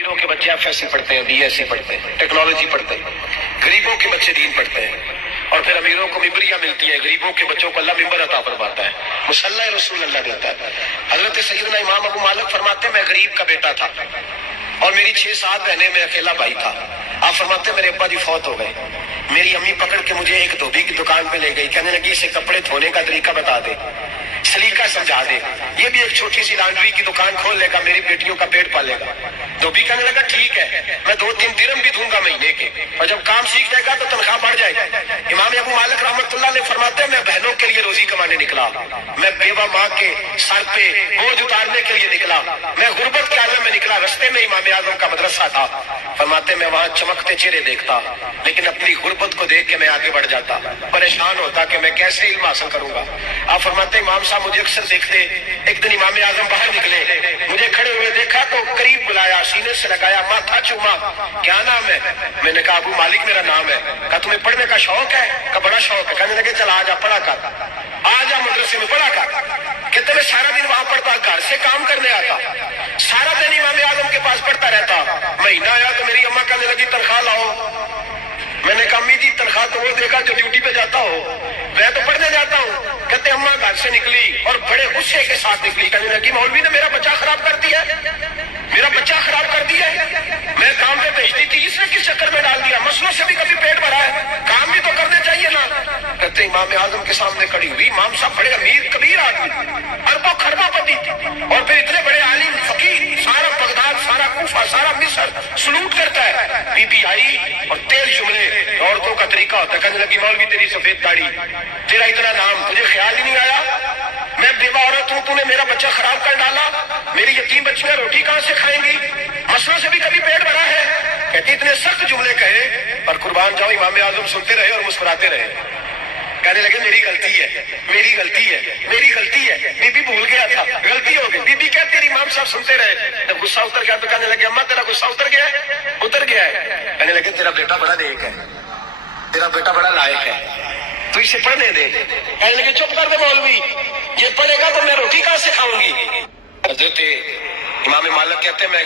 अमीरों के बच्चे एफएससी पढ़ते हैं, बीएससी पढ़ते हैं, टेक्नोलॉजी पढ़ते हैं, गरीबों के बच्चे दीन पढ़ते हैं और फिर अमीरों को मिंबरियां मिलती हैं, गरीबों के बच्चों को अल्लाह मिंबर अता फरमाता है, मुसल्ला रसूल अल्लाह देता है। हजरत सैयदना इमाम अबू मालिक फरमाते हैं, मैं गरीब का बेटा था और मेरी 6-7 बहनें, मैं अकेला भाई था। आप फरमाते मेरे अब्बा जी फौत हो गए। मेरी अम्मी पकड़ के मुझे एक धोबी की दुकान पे ले गई, कहने लगी इसे कपड़े धोने का तरीका बता दे, सलीका समझा दे, ये भी एक छोटी सी लॉन्ड्री की दुकान खोल लेगा, मेरी बेटियों का पेट पालेगा। धोबी कहने लगा ठीक है, मैं 2-3 दिरहम भी दूंगा महीने के, और जब काम सीख जाएगा तो तनख्वाह बढ़ जाएगा। इमाम अबू मालिक रहमतुल्लाह ने फरमाते हैं, मैं बहनों के लिए रोजी कमाने निकला, मैं बेवा माँ के सर पे बोझ उतारने के लिए निकला, मैं गुर्बत के आलम में निकला। रस्ते में इमाम आजम का मदरसा था। फरमाते मैं वहां चमकते चेहरे देखता, लेकिन अपनी गुर्बत को देख के मैं आगे बढ़ जाता, परेशान होता कि मैं कैसे इल्म हासिल करूंगा। आप फरमाते इमाम साहब मुझे अक्सर देखते, एक दिन इमाम आजम बाहर निकले, मुझे खड़े हुए देखा तो करीब बुलाया, सीने से लगाया, माथा चूमा, क्या नाम है? मैंने कहा अबू मालिक मेरा नाम है। कहा तुम्हें पढ़ने का शौक है? कहा बड़ा शौक है। कहने लगे चल आजा पढ़ा कर, आजा मदरसे में पढ़ा कर। कहते मैं सारा दिन वहां पढ़ता, घर से काम करने आता, सारा दिन इमाम आजम के पास पढ़ता रहता। महीना आया तो मेरी अम्मा कहने लगी तनख्वाह लाओ। मैंने कहा अम्मी जी तनख्वाह तो वो देगा जो ड्यूटी पे जाता हो, मैं तो पढ़ने जाता हूँ। कहते अम्मा घर से निकली और बड़े गुस्से के साथ निकली, कहने लगी मौलवी ने मेरा बच्चा खराब कर दिया, मेरा बच्चा खराब कर दिया, मैं काम पे भेजती थी, इसने किस चक्कर में डाल दिया, मसलों से भी कभी पेट भरा है, काम भी तो करने चाहिए ना। कहते इमाम आजम के सामने खड़ी हुई, इमाम साहब बड़े अमीर कबीर आदमी, अरबों खरबापति, और फिर इतने बड़े आलिम फकीर, सारा बगदाद, सारा कूफा, सारा मिस्र सलूट करता है। बीबी आई और तेल जुमले, औरतों का तरीका होता है। कहने लगी मौलवी तेरी सफेद दाढ़ी, तेरा इतना नाम, तुझे ख्याल ही नहीं आया मैं बेवा औरत हूँ, तूने मेरा बच्चा खराब कर डाला, मेरी यतीम बच्चियां रोटी कहां से खाएंगी, मसलों से भी कभी पेट भरा है। कहती इतने सख्त जुमले कहे पर कुर्बान जाओ इमाम आजम सुनते रहे और मुस्कुराते रहे। कहने लगे मेरी गलती है, मेरी गलती है, मेरी गलती है, बीबी भूल गया था, गलती हो गई। बीबी कहती है इमाम साहब सुनते रहे, जब गुस्सा उतर गया तो कहने लगे अम्मा तेरा गुस्सा उतर गया है? उतर गया है। कहने लगे तेरा बेटा बड़ा नेक है, तेरा बेटा बड़ा लायक है, तू इसे पढ़ने दे। कहने लगे चुप कर दे मौलवी, ये पढ़ेगा तो मैं रोटी कहां से खाऊंगी। हजरत इमाम मालिक कहते हैं मैं